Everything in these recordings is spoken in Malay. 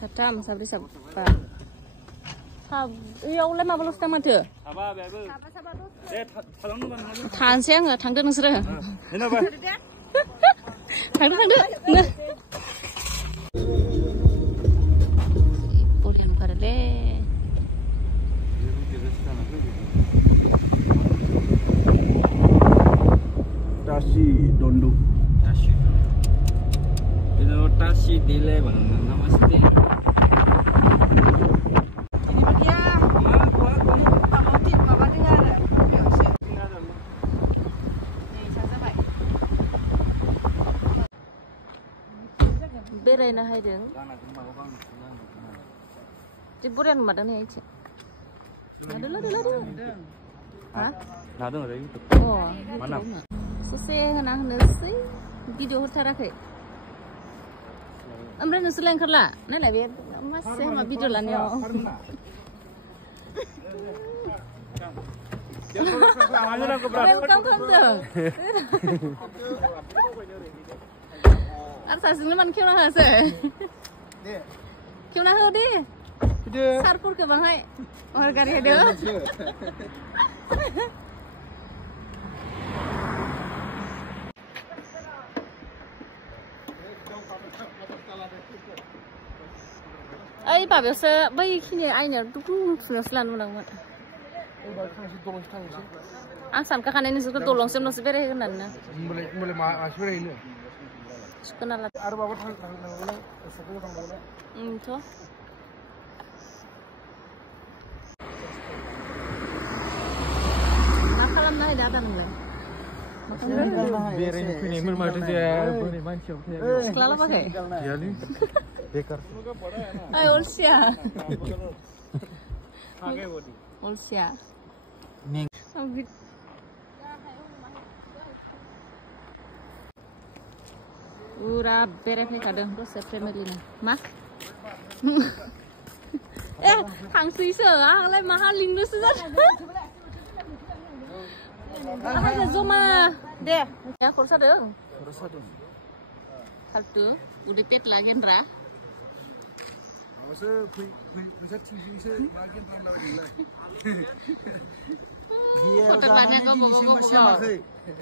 Satam sabri sabpa. Iyaवलाय माबाल'सो दां माथो? थांसै आङो थांदो नोंसोरो। थांदो थांदो। बरिया नुखादोलै। Tasi dondo. Tasi. Itu tasi delay bang, nama sih. बेरायनो हायदों जि बरिया नुमारदों नै एसे लादो हा लादों ओरै अ माना ससे होना होनोसै भिडिअ होथाराखै ओमफ्राय नोंसोरलाय ओंखारला नायलाय बे मासे मा भिडिअ लानायाव वेलकाम खालामदों आरो सासेनो मानो खेवना होआसै खेवना हो दे सारफोरखौ बाहाय अर गारि होदो ओइ माबायावसो बैखिनि आइनायाव दुखु थुनायावसो लानो मोनदोंमोन आं सानखाखानाय नोंसोरखौ दलंसिमल'सो बेरायहोगोन होननानै Kenal lah. Ada bawa tang itu. Nakalam naik datang lah. Biar ini bermadu dia beriman siapa? Selalu pakai. Ya ni. Bekar. Ay Olsia. Olsia. Ning. Ura bereknya kadang terus family nih, mak. Hang Suisse ah, lagi mahal lindu sezat. Ada Zoma, deh. Ya kursa dong. Kursa dong. Satu, udah tet lagi ndra. Masa bisa tinggi se, lagi ndra lagi. Dia banyak kau bawa.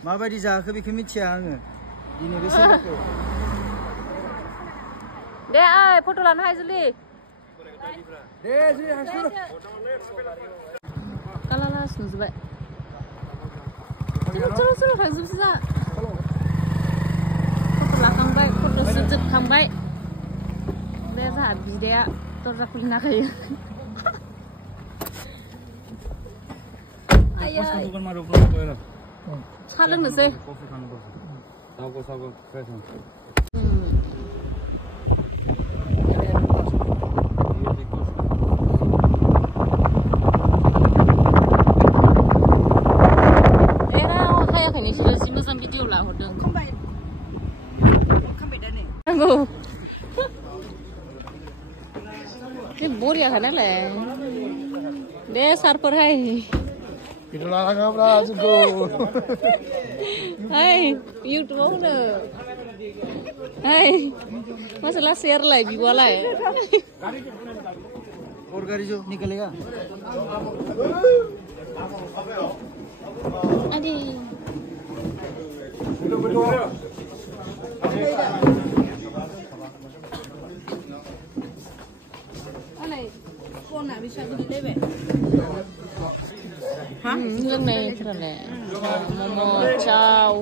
Maba di jaga bikin miciang. Ini besar tu. Deh, ay, foto lan hai Zuli. Deh, Zuli hasil. Kalau lah, snus baik. Curu, hasil sisa. Foto belakang baik, foto sujud kang baik. Deh, sahabi dia, terus aku nak aja. Ayah. Salah nggak sih? Sago, kaisan. Kayak ini sudah simpan video lah, udah. Kampai dah ni. Tunggu. Ini bori ya kan le. Deh sarper hai. Itu lah ngapa juga. Hai, YouTube mana? Hai, masalah share lah, biwala ya. और गाड़ी जो निकलेगा अरे con nào bisa beli deh hah? Ini nih, momo, chow.